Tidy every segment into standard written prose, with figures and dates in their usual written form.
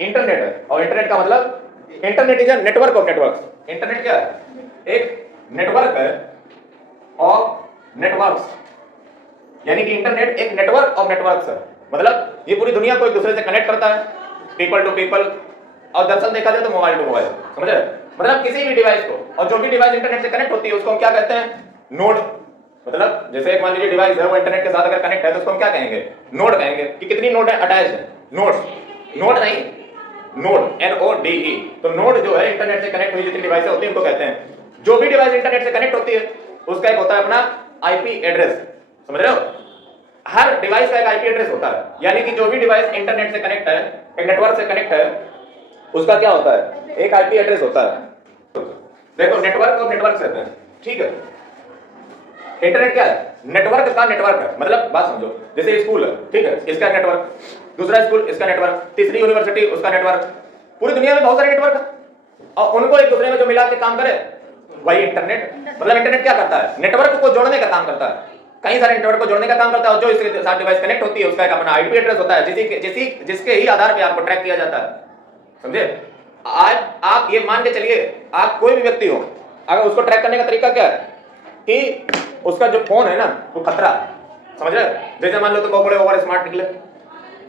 Internet है, और internet का मतलब internet is a network of networks. Internet क्या है? एक नेटवर्क है ऑफ नेटवर्क्स, यानी कि इंटरनेट एक नेटवर्क ऑफ नेटवर्क्स है। मतलब ये पूरी दुनिया को एक दूसरे से कनेक्ट करता है, पीपल टू पीपल, और दरअसल देखा जाए तो मोबाइल टू मोबाइल, समझ रहे? मतलब किसी भी डिवाइस को, और जो भी डिवाइस इंटरनेट से कनेक्ट होती है उसको हम क्या कहते हैं? नोड। मतलब जैसे एक मान लीजिए डिवाइस है वो इंटरनेट के साथ अगर कनेक्ट है तो उसको हम क्या कहेंगे? नोड कहेंगे। कि कितनी नोड है अटैच है? नोड्स, नोड नहीं, नोड, NODE। तो नोड जो है इंटरनेट से कनेक्ट हुई जितनी डिवाइसें होती है उनको कहते हैं। जो भी डिवाइस इंटरनेट से कनेक्ट होती है उसका एक होता है अपना IP एड्रेस, समझ रहे हो? हर डिवाइस का एक IP एड्रेस होता है, यानी कि जो भी डिवाइस इंटरनेट से कनेक्ट है, एक नेटवर्क से कनेक्ट है, उसका क्या होता है? एक IP एड्रेस होता है। देखो नेटवर्क और नेटवर्क कहते हैं, ठीक है? इंटरनेट क्या है? नेटवर्क का नेटवर्क है। मतलब बात समझो, जैसे स्कूल है, ठीक है, इसका नेटवर्क, दूसरा स्कूल इसका नेटवर्क, तीसरी यूनिवर्सिटी उसका नेटवर्क, पूरी दुनिया में बहुत सारे नेटवर्क है, और उनको एक दूसरे में जो मिला के काम करे वही इंटरनेट। मतलब इंटरनेट क्या करता है? नेटवर्क को जोड़ने का काम करता है, कई सारे नेटवर्क को जोड़ने का काम करता है, और जो इसके साथ डिवाइस कनेक्ट होती है उसका एक अपना IP एड्रेस होता है, जिसके ही आधार पे आपको ट्रैक किया जाता है, समझे? आज आप ये मान के चलिए, आप कोई भी व्यक्ति हो, अगर उसको ट्रैक करने का तरीका क्या है कि उसका जो फोन है ना वो खतरा है, समझ रहे? जैसे मान लो तो बड़े ओवर स्मार्ट निकले,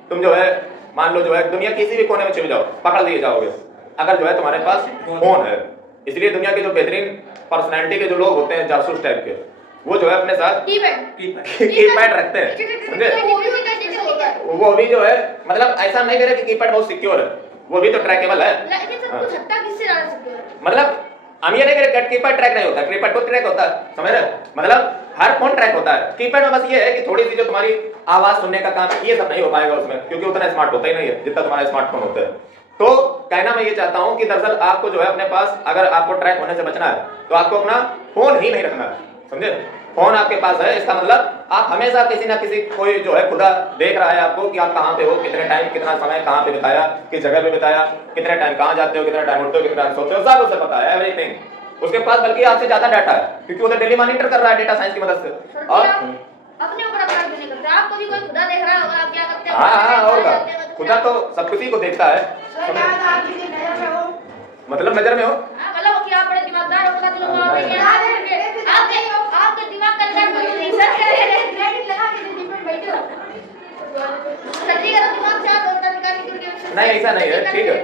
तुम जो है मान लो जो है दुनिया किसी भी कोने में छिप जाओ, पकड़ लिए जाओगे अगर जो है तुम्हारे पास फोन है। इसलिए दुनिया के जो बेहतरीन पर्सनैलिटी के जो लोग होते हैं, जासूस टाइप के, वो जो है अपने साथ कीपैड रखते हैं, समझे? वो भी जो है मतलब ऐसा नहीं करे कि कीपैड बहुत सिक्योर है, वो भी तो ट्रैकेबल है। मतलब हम ये नहीं कह रहे कीपैड ट्रैक नहीं होता, कीपैड तो ट्रैक होता है, समझ रहे? मतलब हर फोन ट्रैक होता है, कीपैड में बस ये है कि थोड़ी सी जो तुम्हारी आवाज सुनने का काम, ये सब नहीं हो पाएगा उसमें, क्योंकि उतना स्मार्ट होता ही नहीं है जितना तुम्हारा स्मार्टफोन होता है। तो कहना मैं ये चाहता हूं कि दरअसल आपको जो है अपने पास, अगर आपको ट्रैक होने से बचना है तो आपको अपना फोन ही नहीं रखना है, समझे? फोन आपके पास है, इसका मतलब आप हमेशा किसी ना किसी, कोई जो है खुदा देख रहा है आपको कि आप कहां पे हो, कितने टाइम, कितना समय कहां पे बिताया, किस जगह पे बिताया, कितने टाइम कहां जाते हो, कितना टाइम उठते हो, कितना टाइम सोते हो, सब उसे पता है, एवरीथिंग उसके पास। बल्कि आपसे ज्यादा डाटा है, क्योंकि वो तो डेली मॉनिटर कर रहा है डेटा साइंस की मदद से। और अपने ऊपर अपराध नहीं करते, आपको भी कोई खुदा देख रहा होगा, आप क्या करते हो? हाँ, और क्या, खुदा तो सब किसी को देखता है। मतलब नजर में हो, मतलब कि आप बड़े दिमागदार हो, तो लोग आपके दिमाग का अंदर रिसर्च क्रेडिट लगा के बैठे हो, सर्दी का दिमाग से आप अंदर निकाल। नहीं ऐसा नहीं है, ठीक है?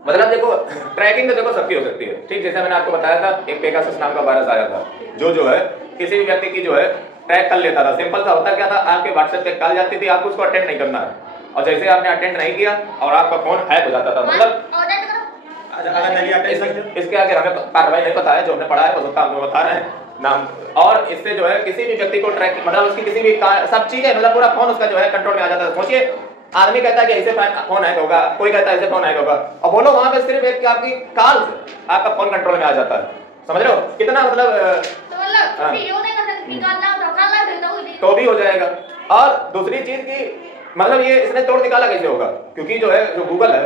मतलब देखो ट्रैकिंग तो देखो सबकी हो सकती है, ठीक? जैसे मैंने आपको बताया था एक पेगासस नाम का वायरस आया था, जो है किसी भी व्यक्ति की जो है ट्रैक कर लेता था। सिंपल सा होता क्या था, आपके व्हाट्सएप पे कॉल जाती थी, आपको उसको अटेंड नहीं करना है, और जैसे आपने अटेंड नहीं किया और आपका फोन हैक हो जाता था। मतलब इसके आगे हमें कार्रवाई नहीं पता है, जो हमने पढ़ा है उसका हम बता रहे हैं नाम। और इससे जो है किसी भी व्यक्ति को ट्रैक, मतलब उसकी किसी भी सब चीजें, मतलब पूरा फोन उसका जो है कंट्रोल में आ जाता है। सोचिए, आदमी कहता है कि ऐसे फोन हैक होगा, कोई कहता है ऐसे फोन हैक होगा, और बोलो वहां पे सिर्फ एक आपकी कॉल से आपका फोन कंट्रोल में आ जाता है, समझ रहे हो? कितना मतलब तो भी हो जाएगा। और दूसरी चीज की मतलब ये इसने तोड़ निकाला कैसे होगा, क्योंकि जो है जो गूगल है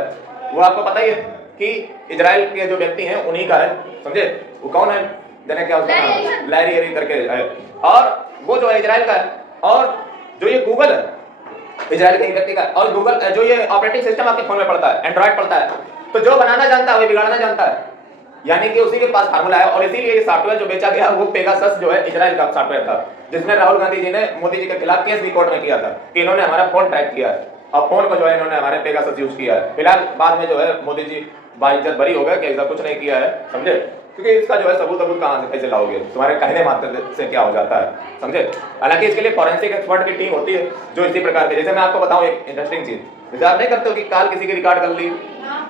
वो आपको पता ही है कि इजराइल के जो व्यक्ति हैं उन्हीं का है, समझे? वो कौन है, देने क्या उसका नाम, लैरी एरी करके है, और वो जो है इजराइल का है। और जो ये गूगल है इजराइल के व्यक्ति का, और गूगल जो ये ऑपरेटिंग सिस्टम आपके फोन में पड़ता है, एंड्रॉइड पड़ता है, तो जो बनाना जानता है वो बिगाड़ना जानता है, यानी कि उसी के पास फार्मूला है। और इसीलिए ये सॉफ्टवेयर जो बेचा गया वो पेगासस जो है इजराइल का सॉफ्टवेयर था, जिसमें राहुल गांधी जी ने मोदी जी के खिलाफ केस भी कोर्ट में किया था कि इन्होंने हमारा फोन ट्रैक किया है, और फोन को जो है इन्होंने हमारे पेगासस यूज किया है। फिलहाल बाद में जो है मोदी जी बाइज्जत बरी हो गए कि ऐसा कुछ नहीं किया है, समझे? क्योंकि इसका जो है सबूत कहां से कैसे लाओगे, तुम्हारे कहने मात्र से क्या हो जाता है, समझे? हालांकि इसके लिए फॉरेंसिक एक्सपर्ट की टीम होती है जो इसी प्रकार के, जैसे मैं आपको बताऊं एक इंटरेस्टिंग चीज, जैसे आप नहीं करते हो कि कॉल किसी की रिकॉर्ड कर ली,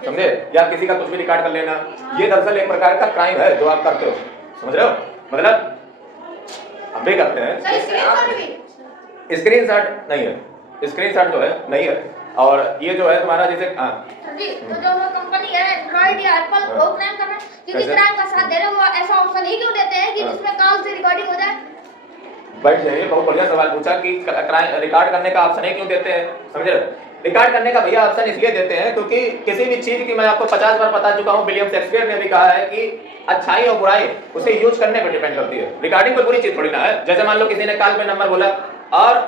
समझे, या किसी का कुछ भी रिकॉर्ड कर लेना, ये दरअसल एक प्रकार का क्राइम है जो आप करते हो, समझ रहे हो? मतलब हम भी करते हैं, स्क्रीनशॉट नहीं है, स्क्रीनशॉट जो है नहीं है। और ये जो है तुम्हारा जैसे जी, तो जो कंपनी है एंड्रॉइड या एप्पल वो क्राइम कर रहे हैं, क्योंकि क्राइम का साथ दे रहे हो, ऐसा ऑप्शन ही क्यों देते हैं कि जिसमें कॉल से रिकॉर्डिंग हो जाए? बैठ जाइए, बहुत बढ़िया सवाल पूछा कि रिकॉर्ड करने का ऑप्शन ही क्यों देते हैं, समझे? रिकॉर्ड करने का भैया ऑप्शन इसलिए देते हैं क्योंकि किसी भी चीज की, मैं आपको 50 बार बता चुका हूं, विलियम शेक्सपियर ने भी कहा है कि अच्छाई और बुराई उसे यूज करने पर डिपेंड करती है। रिकॉर्डिंग कोई बुरी चीज थोड़ी ना है। जैसे मान लो किसी ने कॉल पे नंबर बोला और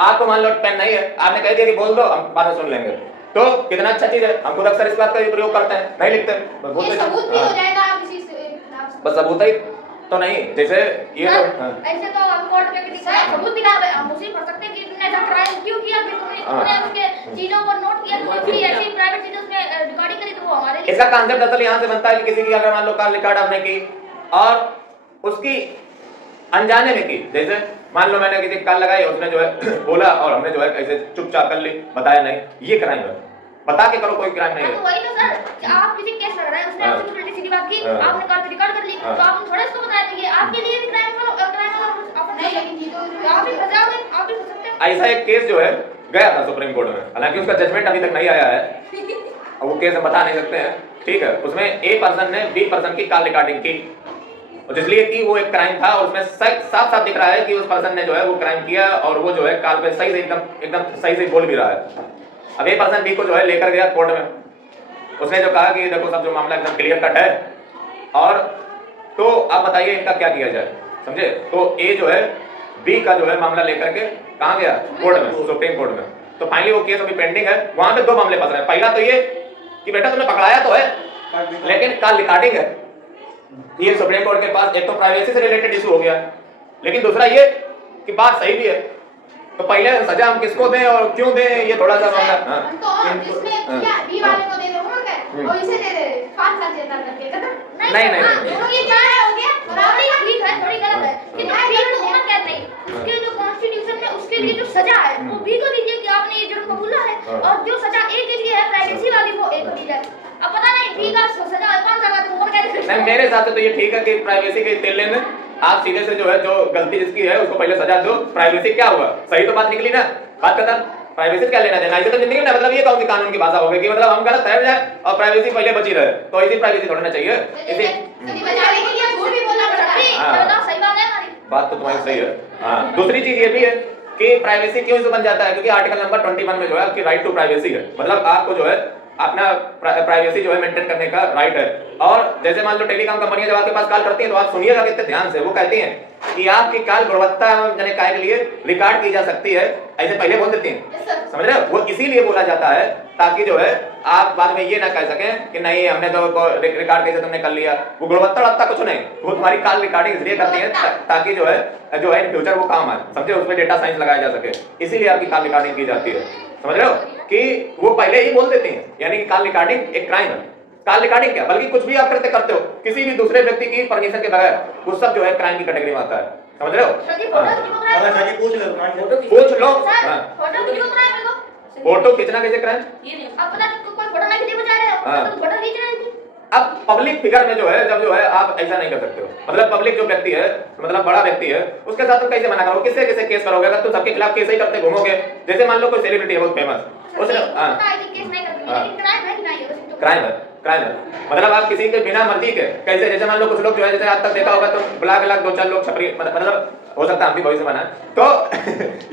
आपको मान लो पेन नहीं है, आपने कह दिया कि बोल दो, हम बाद में सुन लेंगे, तो कितना अच्छा चीज है, हम खुद अक्सर इस बात का भी प्रयोग करते हैं, नहीं लिखते बस ये बोलते सबूत भी हो हाँ, जाएगा किसी से बस सबूत ही तो नहीं, जैसे ये तो सर, हाँ, ऐसे तो हम कोर्ट में किसी का सबूत दिखा रहे हम उसी पढ़ सकते हैं कि तुमने ऐसा क्राइम क्यों किया, फिर तुमने उसके चीजों को नोट किया, तुमने उसकी ऐसी प्राइवेट चीजों में रिकॉर्डिंग करी, तो वो हमारे लिए इसका कॉन्सेप्ट असल यहाँ से बनता है कि किसी की अगर मान लो कॉल रिकॉर्ड आपने की और उसकी अनजाने में की, जैसे मान लो मैंने किसी कॉल लगाई, उसने जो है बोला और हमने जो है ऐसे चुपचाप कर ली, बताया नहीं, ये क्राइम है। बता के करो कोई क्राइम नहीं हाँ, तो है। वही तो सर कि आप किसी केस लड़ रहे हैं, उसने हाँ। आपसे कुछ उल्टी सीधी बात की, हाँ। आपने कॉल रिकॉर्ड कर ली, हाँ। तो आपने थोड़ा इसको बताया था कि आपके लिए भी क्राइम नहीं, लेकिन ये तो आप भी फंस जाओगे, आप भी फंस सकते हैं। ऐसा एक केस जो है गया था सुप्रीम कोर्ट में, हालांकि उसका जजमेंट अभी तक नहीं आया है, और वो केस हम बता नहीं सकते हैं, ठीक है। उसमें ए पर्सन ने बी पर्सन की कॉल रिकॉर्डिंग की, और इसलिए कि वो एक क्राइम था, और उसमें साफ साफ दिख रहा है कि उस पर्सन ने जो है वो क्राइम किया, और वो जो है कॉल पे सही से एकदम सही से बोल भी रहा है। अब ए पर्सन बी को जो है लेकर गया कोर्ट में, उसने जो कहा कि देखो सब जो मामला एकदम क्लियर कट है, और तो आप बताइए इनका क्या किया जाए, समझे। तो ए जो है बी का जो है मामला लेकर के कहाँ गया, कोर्ट में, सुप्रीम कोर्ट में। तो फाइनली वो केस अभी पेंडिंग है, वहां पे दो मामले फंस रहे हैं। पहला तो ये कि बेटा तुमने पकड़ाया तो है, लेकिन कॉल रिकॉर्डिंग है, ये सुप्रीम कोर्ट के पास एक तो प्राइवेसी से रिलेटेड इशू हो गया, लेकिन दूसरा ये कि बात सही भी है। तो पहले सजा हम किसको दें और क्यों दें, ये थोड़ा सा मामला हाँ। हम तो जिसने किया बी वाले को दे दो बोल के, और इसे दे दे 5 साल जेल करके खत्म। नहीं। दोनों ये क्या है, हो गया बराबर ही ठीक है, थोड़ी गलत है, लेकिन बी को होना क्या नहीं, उसके जो कॉन्स्टिट्यूशन में उसके लिए जो सजा है वो बी को दीजिए कि आपने ये जुर्म कबूला है, और जो सजा ए के लिए है प्राइवेसी वाली वो ए को दी जाए। अब पता नहीं बी का सजा 5 साल का, तो और कैसे नहीं, मेरे हिसाब से तो ये ठीक है कि प्राइवेसी के तेल लेने आप सीधे से जो है जो गलती जिसकी है उसको पहले सजा दो। प्राइवेसी क्या हुआ, सही तो बात निकली ना, बात खत्म। प्राइवेसी क्या लेना देना, ऐसे तो जिंदगी में मतलब ये कौन सी कानून की भाषा हो गई कि मतलब हम गलत ठहर जाए और प्राइवेसी पहले बची रहे, तो ऐसी प्राइवेसी थोड़ी ना चाहिए। इसी बचाने के लिए झूठ भी बोलना पड़ता है, हाँ। सही बात है हमारी बात तो तुम्हारी सही है हाँ। दूसरी चीज ये भी है कि प्राइवेसी क्यों इशू बन जाता है, क्योंकि आर्टिकल नंबर 21 में जो है आपकी राइट टू प्राइवेसी है, मतलब आपको जो है अपना प्राइवेसी जो है मेंटेन करने का राइट है। और जैसे मान लो टेलीकॉम कंपनियां जब आपके पास कॉल करती हैं तो आप सुनिएगा कितने ध्यान से, वो कहती हैं कि आपकी कॉल गुणवत्ता जने काय के लिए रिकॉर्ड की जा सकती है, ऐसे पहले बोल देती हैं, समझ रहे हो। वो इसीलिए बोला जाता है ताकि जो है आप बाद में ये ना कह सकें कि नहीं हमने तो रिकॉर्ड कैसे तुमने कर लिया। वो गुणवत्ता कुछ नहीं, वो तुम्हारी कॉल रिकॉर्डिंग इसलिए करती है ताकि जो है इन फ्यूचर वो काम आए, समझे, उसमें डेटा साइंस लगाया जा सके, इसीलिए आपकी कॉल रिकॉर्डिंग की जाती है, समझ रहे हो। कि वो पहले ही बोल देते हैं, यानी कि कॉल रिकॉर्डिंग एक क्राइम है। कॉल रिकॉर्डिंग क्या, बल्कि कुछ भी आप करते हो किसी भी दूसरे व्यक्ति की परमिशन के बगैर, वो सब जो है क्राइम की कैटेगरी में आता है, समझ रहे हो। पूछ लो फोटो खींचना कैसे क्राइम, अब पब्लिक फिगर में जो है जब जो है आप ऐसा नहीं कर सकते हो, मतलब पब्लिक जो व्यक्ति है मतलब बड़ा व्यक्ति है उसके साथ तुम कैसे मना करो, किससे किससे केस करोगे, अगर तुम सबके खिलाफ केस ही करते घूमोगे। जैसे मान लो कोई सेलिब्रिटी है बहुत फेमस, उसने क्राइम है, मतलब आप किसी के बिना मर्जी के कैसे, जैसे मान लो कुछ लोग जो है जैसे आज तक देखा होगा तो ब्लॉग अलग 2-4 लोग छपरी, मतलब हो सकता है हम भी भविष्य बना तो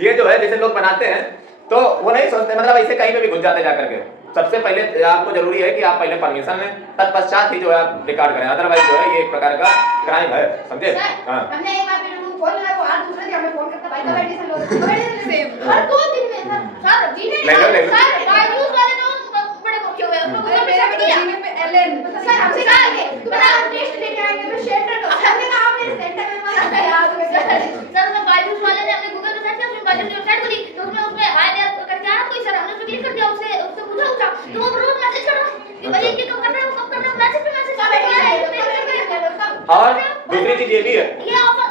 ये जो है जैसे लोग बनाते हैं तो वो नहीं सोचते, मतलब ऐसे कहीं पे भी घुस जाते जाकर के। सबसे पहले आपको जरूरी है कि आप पहले परमिशन लें, तत्पश्चात ही जो है आप रिकॉर्ड करें, अदरवाइज जो है ये एक प्रकार का क्राइम है, समझे। हां हमने एक बार मेरे को फोन लगाया, वो आज दूसरे दिन हमें फोन करता भाई का मेडिसिन लो सेम हर 2 दिन में सर जी ने सर बायूस वाले तो बड़े मुख्य हुए उनको गूगल पे सर्च किया में एलएन सर हमसे कहा कि बड़ा टेस्ट लेके आएंगे तो शेयर कर दो, हमने कहा आपने सेंटर में मत याद सर मैं बायूस वाले ने हमने गूगल पे सर्च किया, उसमें बायूस की वेबसाइट खुली तो उसमें हाय देयर करके आ रहा कोई सर, हमने उसको क्लिक कर दिया, उससे पूछा तो वो रोज मैसेज कर रहा कि भाई ये कब कर रहे हो, कब कर रहे हो, मैसेज पे मैसेज कर रहे हैं। और दूसरी चीज ये भी है, ये ऑफर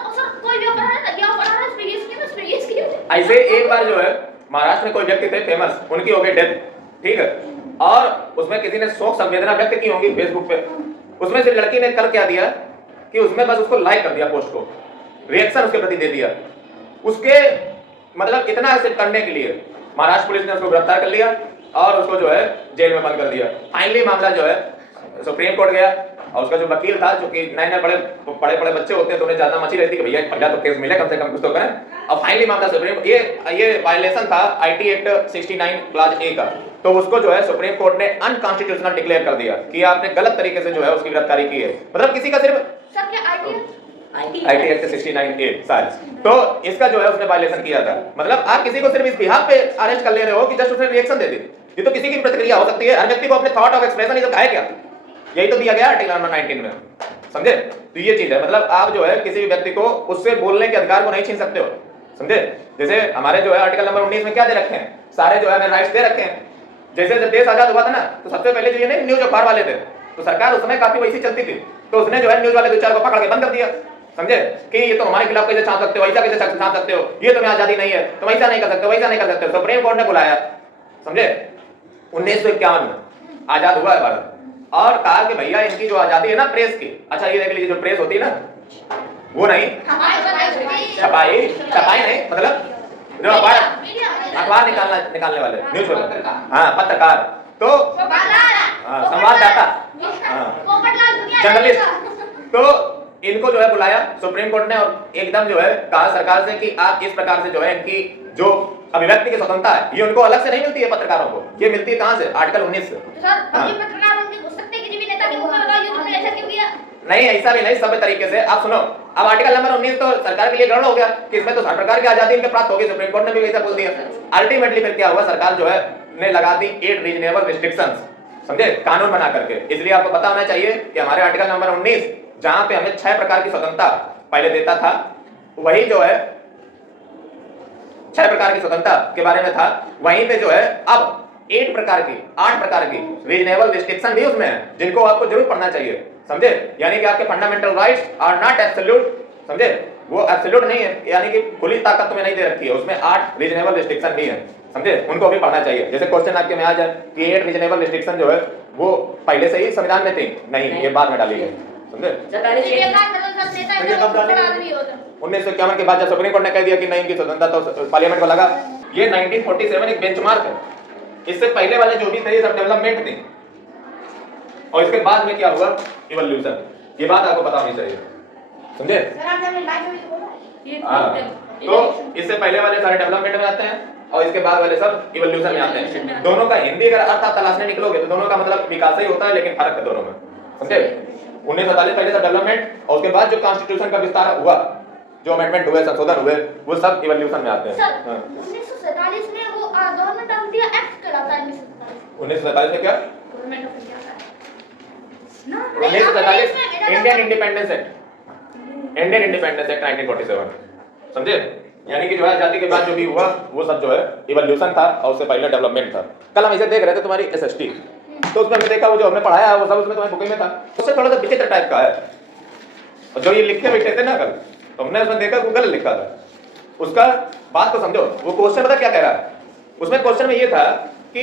कोई भी ऑफर है ना, ये ऑफर है स्पीच की ऐसे एक बार जो है महाराष्ट्र में कोई व्यक्ति थे फेमस, उनकी हो गई डेथ, ठीक है, और उसमें किसी ने शोक संवेदना व्यक्त की होगी फेसबुक पे, उसमें से लड़की ने कर क्या दिया कि उसमें बस उसको लाइक कर दिया, पोस्ट को रिएक्शन उसके प्रति दे दिया, उसके मतलब इतना ऐसे करने के लिए महाराष्ट्र पुलिस ने उसको गिरफ्तार कर लिया और उसको जो है जेल में बंद कर दिया। फाइनली मामला जो है सुप्रीम कोर्ट गया और उसका जो वकील था, जो कि नए बड़े बच्चे होते हैं तो उन्हें ज्यादा मची रहती कि भैया पहला तो केस मिले, कम से कम कुछ तो करें। और फाइनली मामला सुप्रीम, ये वायलेशन था आईटी एक्ट 69 क्लास ए का, तो उसको जो है सुप्रीम कोर्ट ने अनकॉन्स्टिट्यूशनल डिक्लेयर कर दिया कि आपने गलत तरीके से जो है उसकी गिरफ्तारी की है, मतलब किसी का सिर्फ सर क्या आईटी एक्ट 69 ए साल, तो इसका जो है उसने वायलेशन किया था। मतलब आप किसी को सिर्फ इस बिहाफ पे अरेस्ट कर ले रहे हो कि जस्ट उसने रिएक्शन दे दी, ये तो किसी की भी प्रतिक्रिया हो सकती है, हर व्यक्ति को अपने थॉट ऑफ एक्सप्रेशन, ये तो है क्या, यही तो दिया गया आर्टिकल नंबर 19 में, समझे। तो ये चीज है, मतलब आप जो है किसी भी व्यक्ति को उससे बोलने के अधिकार को नहीं छीन सकते हो, समझे। जैसे हमारे जो है आर्टिकल नंबर 19 में क्या दे रखे हैं, सारे जो है हमें राइट्स दे रखे हैं। जैसे जब देश आजाद हुआ था ना, तो सबसे पहले जो ये नहीं न्यूज अखबार वाले थे, तो सरकार उस समय काफी वैसी चलती थी, तो उसने जो है न्यूज वाले दो चार को पकड़ के बंद कर दिया, समझे, कि ये तो हमारे खिलाफ कैसे छाप सकते हो, ऐसा कैसे छाप सकते हो, ये तुम्हें आजादी नहीं है, तुम ऐसा नहीं कर सकते, वैसा नहीं कर सकते। सुप्रीम कोर्ट ने बुलाया, समझे, 1951 में आजाद हुआ है भारत, और कहा कि भैया इनकी जो आजादी है ना प्रेस की, अच्छा ये देख लीजिए, जो प्रेस होती है ना वो नहीं, छपाई नहीं, मतलब जो अखबार निकालने वाले, न्यूज पेपर, हाँ, पत्रकार, तो संवाददाता, जर्नलिस्ट, तो इनको जो है बुलाया सुप्रीम कोर्ट ने, और एकदम जो है कहा सरकार से कि आप इस प्रकार से जो है इनकी जो अभिव्यक्ति की स्वतंत्रता है, ये उनको अलग से नहीं मिलती है पत्रकारों को, ये मिलती है कहां से, आर्टिकल 19 से। नहीं, ऐसा भी नहीं, सब तरीके से आप सुनो। अब आर्टिकल नंबर 19 तो सरकार के लिए ग्रहण हो गया कि इसमें तो हर प्रकार की आजादी इनके प्राप्त होगी, सुप्रीम कोर्ट ने भी ऐसा बोल दिया। अल्टीमेटली फिर क्या हुआ, सरकार जो है ने लगा दी 8 रीजनेबल रिस्ट्रिक्शंस, समझे, कानून बना करके। इसलिए आपको पता होना चाहिए कि हमारे आर्टिकल नंबर 19 जहां पे हमें 6 प्रकार की स्वतंत्रता पहले देता था, वही जो है 6 प्रकार की स्वतंत्रता के बारे में था, वहीं पे जो है अब 8 प्रकार की रीजनेबल रिस्ट्रिक्शन भी उसमें है, जिनको आपको जरूर पढ़ना चाहिए, समझे। यानी कि आपके fundamental rights are not absolute, समझे, वो एब्सोल्यूट नहीं है, यानी कि खुली ताकत तुम्हें नहीं दे रखी है, उसमें 8 रीजनेबल रिस्ट्रिक्शन भी है, समझे, उनको भी पढ़ना चाहिए। जैसे क्वेश्चन आपके में आ जाए कि 8 रीजनेबल रिस्ट्रिक्शन जो है वो पहले से ही संविधान में थी, नहीं, ये बाद में डाली गई, समझे। 1951 के बाद जब सुप्रीम कोर्ट ने कह दिया कि नहीं इनकी स्वतंत्रता, तो पार्लियामेंट को लगा ये 1947 एक बेंचमार्क है, इससे पहले वाले जो भी थे ये सब डेवलपमेंट थे, और इसके बाद में क्या हुआ, इवोल्यूशन। ये बात आपको पता होनी चाहिए, समझे। तो इससे पहले वाले सारे डेवलपमेंट में आते हैं और इसके बाद वाले सब इवोल्यूशन में आते हैं। दोनों का हिंदी अगर अर्थ आप तलाशने निकलोगे तो दोनों का मतलब विकास ही होता है, लेकिन फर्क है दोनों में, समझे। 1947 पहले सब डेवलपमेंट, और उसके बाद जो कॉन्स्टिट्यूशन का विस्तार हुआ, जो अमेंडमेंट हुए, संशोधन हुए, वो सब इवोल्यूशन में आते हैं। 1947 में वो गवर्नमेंट ऑफ इंडिया एक्ट कराता है। 1947 में क्या, 1947 इंडियन इंडिपेंडेंस एक्ट, 1947, समझे। यानी कि जो है आजादी के बाद जो भी हुआ वो सब जो है इवोल्यूशन था, और उससे पहले डेवलपमेंट था। कल हम इसे देख रहे थे तुम्हारी एसएसटी, तो उसमें हमने देखा वो जो हमने पढ़ाया है वो सब उसमें तुम्हारी बुक में था, उससे थोड़ा सा विचित्र टाइप का है, और जो ये लिखते बैठे थे ना कल, तो हमने उसमें देखा गूगल लिखा था, उसका बात को समझो। वो क्वेश्चन पता क्या कह रहा है, उसमें क्वेश्चन में ये था कि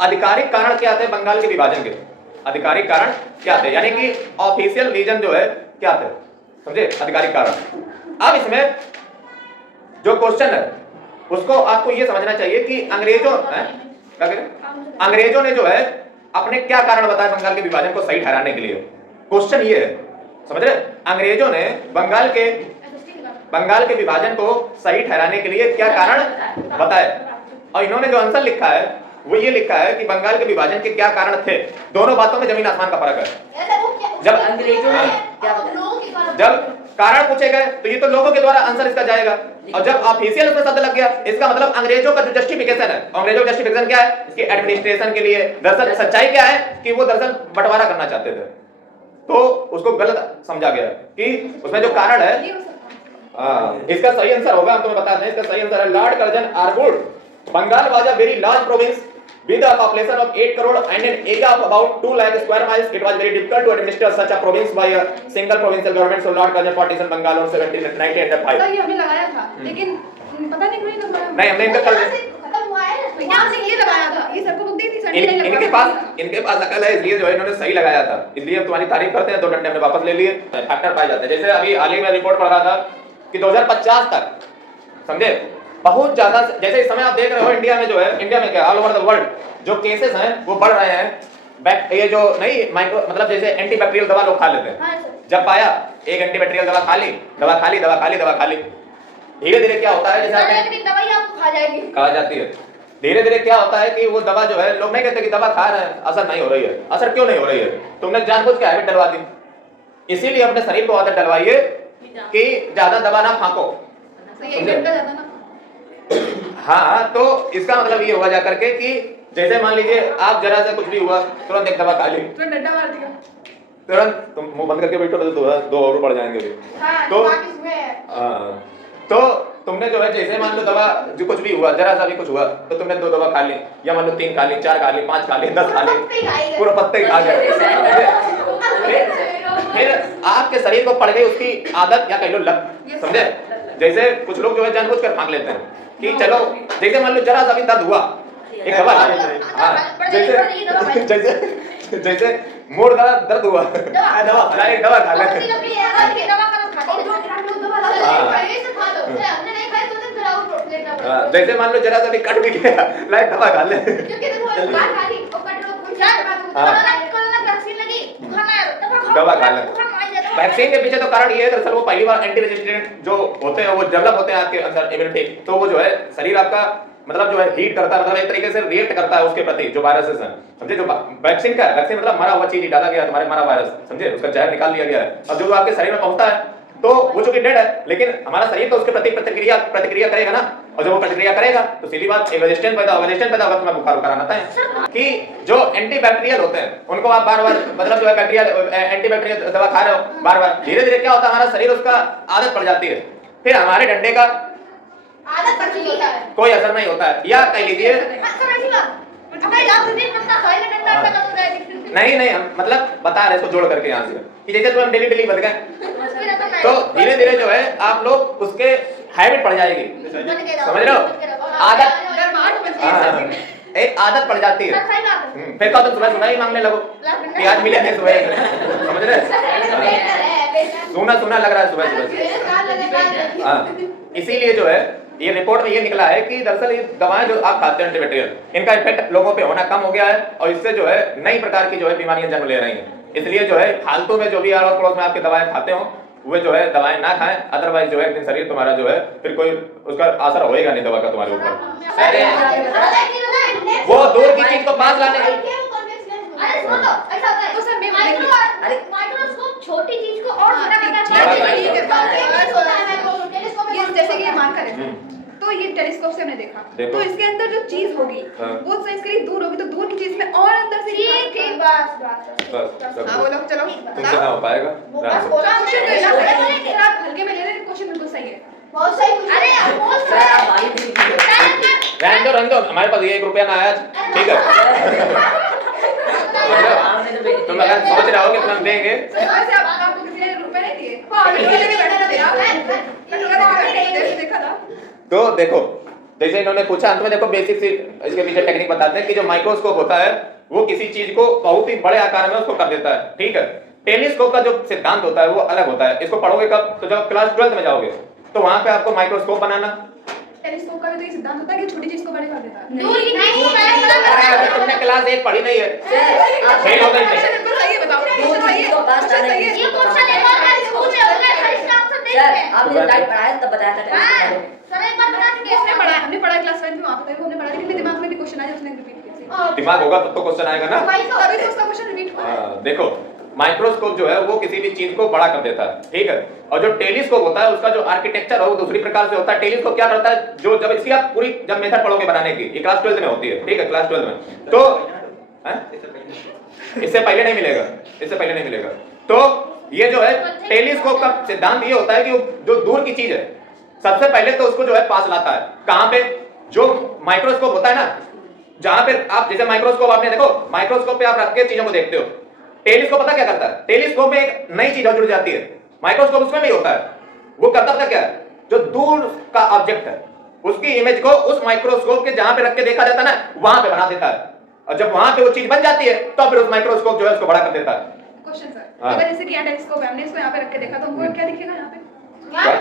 आधिकारिक कारण क्या थे बंगाल के विभाजन के, आधिकारिक कारण क्या थे, यानी कि ऑफिशियल रीजन जो है क्या थे, समझे, आधिकारिक कारण। अब इसमें जो क्वेश्चन है उसको आपको ये समझना चाहिए कि अंग्रेजों ने जो है अपने क्या कारण बताया बंगाल के विभाजन को सही ठहराने के लिए। क्वेश्चन ये है, समझ रहे, अंग्रेजों ने बंगाल के विभाजन को सही ठहराने के लिए क्या कारण बताए, और इन्होंने जो आंसर लिखा है वो ये लिखा है कि बंगाल के विभाजन के क्या कारण थे। दोनों बातों में जमीन आसमान का फर्क है। जब अंग्रेजों ने जब कारण पूछे गए तो ये तो लोगों के द्वारा आंसर इसका जाएगा, और जब ऑफिशियल उसमें शब्द लग गया इसका मतलब अंग्रेजों का जो जस्टिफिकेशन है, अंग्रेजों का जस्टिफिकेशन क्या है कि एडमिनिस्ट्रेशन के लिए, दरअसल सच्चाई क्या है कि वो दरअसल बंटवारा करना चाहते थे, तो उसको गलत समझा गया कि उसमें जो कारण है। इसका सही आंसर होगा, हम तुम्हें बताते हैं, इसका सही आंसर है Lord Curzon argued Bengal was a very large province with a population of 8 crore and an area of about 2 lakh square miles. It was very difficult to administer such a province by a single provincial government. So Lord Curzon partitioned Bengal on 1905. तो ये हमने लगाया था, लेकिन पता नहीं क्यों लगाया। नहीं, हमने इनका कल खत्म हुआ है, यहाँ से ये लगाया था, ये सबको बुक दी थी संडे नहीं लगाया। इनके पास अकल है, इसलिए जो है इन्होंने सही लगाया था, इसलिए हम तुम्हारी तारीफ करते हैं। 2 डंडे हमने वापस ले लिए, फैक्टर पाए जाते हैं। जैसे अभी हाल ही में रिपोर्ट पढ़ रहा था कि 2050 तक, समझे, बहुत ज्यादा, जैसे इस समय आप देख रहे हो इंडिया में जो है, इंडिया में क्या ऑल ओवर द वर्ल्ड जो केसेस हैं वो बढ़ रहे हैं। ये जो नहीं माइक्रो, मतलब जैसे एंटीबैक्टीरियल दवा लोग खा लेते हैं, जब पाया एक एंटीबैक्टीरियल दवा खा ली, धीरे धीरे क्या होता है, जैसे दवाई आपको खा जाएगी, खा जाती है, धीरे धीरे क्या होता है कि वो दवा जो है, लोग नहीं कहते कि दवा खा रहे हैं असर नहीं हो रही है। असर क्यों नहीं हो रही है? तुमने जानबूझ के हैबिट डलवा दी। इसीलिए अपने शरीर को आदत डलवाइए कि ज्यादा दवा ना फांको। हाँ, तो इसका मतलब ये हुआ जा करके कि जैसे मान लीजिए आप जरा सा कुछ भी हुआ तुरंत एक दवा खा ली, तो डंडा मार दिया। तुरंत तुम मुंह बंद करके बैठो तो दो और बढ़ जाएंगे अभी। हाँ, तो दिमाग इसमें है। तो तुमने जो है जैसे मान लो दवा जो कुछ भी हुआ जरा सा भी कुछ हुआ तो तुमने 2 दवा खा ली, या मान लो 3 खा ली, 4 खा ली, 5 खा ली, 10 खा ली, पूरा पत्ते ही खा गए। फिर आपके शरीर को पड़ गई उसकी आदत या कह लो लत, समझे? जैसे कुछ लोग जो है जानबूझकर फांक लेते हैं कि चलो, जैसे मान लो जरा सा भी दर्द हुआ एक दवा खा ली। हाँ, जैसे जैसे मूड दर्द हुआ दवा एक दवा खा ले। जैसे मान लो जरा सा भी कट भी गया लाइक दवा खा ले। दवा खा ले। वैक्सीन के पीछे तो कारण ये है दरअसल वो पहली बार एंटी रेजिस्टेंट जो होते हैं वो डेवलप होते हैं आपके अंदर इम्यूनिटी, तो वो जो है शरीर आपका मतलब जो है हीट करता है, मतलब एक तरीके से रिएक्ट करता है उसके प्रति जो वायरसेस हैं, समझे? जो वैक्सीन का वैक्सीन मतलब मरा हुआ चीज डाला गया तुम्हारे, मरा वायरस, समझे? उसका जहर निकाल लिया गया है। अब जो आपके शरीर में पहुंचता है तो वो चूंकि डेड है, लेकिन हमारा शरीर तो उसके प्रति प्रतिक्रिया करेगा ना, और जब वो प्रतिक्रिया करेगा तो सीधी बात एक रेजिस्टेंस पैदा होगा, तुम्हें बुखार कराना है। कि जो एंटीबैक्टीरियल होते हैं उनको आप बार-बार मतलब जो है बैक्टीरिया एंटीबैक्टीरियल दवा खा रहे हो बार-बार, धीरे-धीरे क्या होता है हमारा शरीर उसका आदत पड़ जाती है, फिर हमारे डंडे का आदत पड़ चुकी है, कोई असर नहीं होता है। या कह लीजिए नहीं हम मतलब बता रहे इसको जोड़ करके यहाँ से कि जैसे तुम डेली बच गए तो धीरे धीरे जो है आप लोग उसके हैबिट पड़ जाएगी, समझ रहे हो? आदत एक आदत पड़ जाती है। फिर क्या तुम सुबह ही मांगने लगो कि आज मिले नहीं सुबह, समझ रहे? सुना लग रहा है सुबह। हाँ, इसीलिए जो है ये रिपोर्ट में ये निकला है कि दरअसल ये दवाएं जो आप खाते हैं एंटीबैक्टीरियल, इनका इफेक्ट लोगों पे होना कम हो गया है और इससे जो है नई प्रकार की जो है बीमारियां जन्म ले रही हैं। इसलिए जो है फालतू में जो भी आस पड़ोस में आपके दवाएं खाते हो वो जो है दवाएं ना खाएं, अदरवाइज जो है एक दिन शरीर तुम्हारा जो है फिर कोई उसका असर होएगा नहीं दवा का तुम्हारे ऊपर। वो दूर की चीज को पास लाने अरे सुनो तो ऐसा होता है तो सर माइक्रोस्कोप छोटी चीज को और छोटा करता है। ये जैसे कि ये मार्कर है तो ये टेलीस्कोप से हमने देखा तो इसके अंदर जो चीज होगी वो साइज के लिए दूर होगी, तो दूर की चीज में और अंदर से ठीक बस हाँ वो लोग चलो तुमसे ना हो पाएगा। हल्के में ले रहे क्वेश्चन बिल्कुल सही है, बहुत सही। अरे बहुत सही। रहने दो हमारे पास ये 1 रुपया ना आया, ठीक है? तुम अगर सोच रहे हो कि तुम देंगे आपको किसी ने रुपए नहीं दिए देखा था। तो देखो जैसे इन्होंने पूछा अंत में, देखो बेसिक सी इसके पीछे टेक्निक बताते हैं कि जो माइक्रोस्कोप होता है वो किसी चीज को बहुत ही बड़े आकार में उसको कर देता है, ठीक है? टेलीस्कोप का जो सिद्धांत होता है वो अलग होता है। इसको पढ़ोगे कब? तो जब क्लास 12th में जाओगे तो वहां पे आपको माइक्रोस्कोप बनाना। टेलीस्कोप का भी तो ये सिद्धांत होता है कि छोटी चीज को बड़े कर देता है। दूर की नहीं तुमने क्लास 1 पढ़ी नहीं है, फेल हो गई। बिल्कुल सही है, बताओ ये क्वेश्चन एक बार हमारे स्कूल में हो गया, हर इसका आंसर देख रहे हैं। आपने टाइप पढ़ाया तब बताया था हां सर एक बार बता दीजिए। हमने पढ़ा हमने पढ़ा क्लास 12 में, वहां पे हमने पढ़ा, लेकिन मेरे दिमाग में भी क्वेश्चन आया उसने रिपीट किया। दिमाग होगा तब तो क्वेश्चन आएगा ना, तभी तो उसका क्वेश्चन रिपीट हुआ है। देखो माइक्रोस्कोप जो है वो किसी भी चीज को बड़ा कर देता है, ठीक है? और जो टेलीस्कोप होता है उसका जो आर्किटेक्चर है वो दूसरी प्रकार से होता है। टेलीस्कोप क्या करता है, जो जब इसकी आप पूरी जब मेथड पढ़ोगे बनाने की, ये क्लास 12th में होती है, ठीक है? क्लास 12th में तो इससे पहले नहीं मिलेगा, इससे पहले नहीं मिलेगा। तो ये जो है टेलीस्कोप का सिद्धांत ये होता है कि जो दूर की चीज है सबसे पहले तो उसको जो है पास लाता है। कहां पे? जो माइक्रोस्कोप होता है ना, जहां पे आप जैसे माइक्रोस्कोप आपने देखो, माइक्रोस्कोप पे आप रख के चीजों को देखते हो। टेलीस्कोप पता क्या करता है? टेलीस्कोप में एक नई चीज जुड़ जाती है, माइक्रोस्कोप उसमें नहीं होता है। वो करता पता क्या है? जो दूर का ऑब्जेक्ट है उसकी इमेज को उस माइक्रोस्कोप के जहां पे रख के देखा जाता है ना वहां पे बना देता है, और जब वहां पे वो चीज बन जाती है तो फिर उस माइक्रोस्कोप जो है उसको बड़ा कर देता है। क्वेश्चन सर, अगर जैसे कि टेलीस्कोप है, हमने इसको यहाँ पे रख के देखा तो हमको क्या दिखेगा यहाँ पे? क्या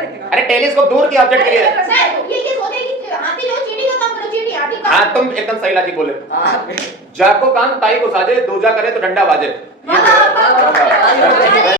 दिखेगा? अरे टेलीस्कोप दूर की ऑब्जेक्ट के लिए है। सर ये सोचे कि हाथी जो चींटी का काम करो, चींटी हाथी का। हाँ तुम एकदम सही लॉजिक बोले। जाको कान ताई को साजे, दूजा करे तो डंडा बाजे।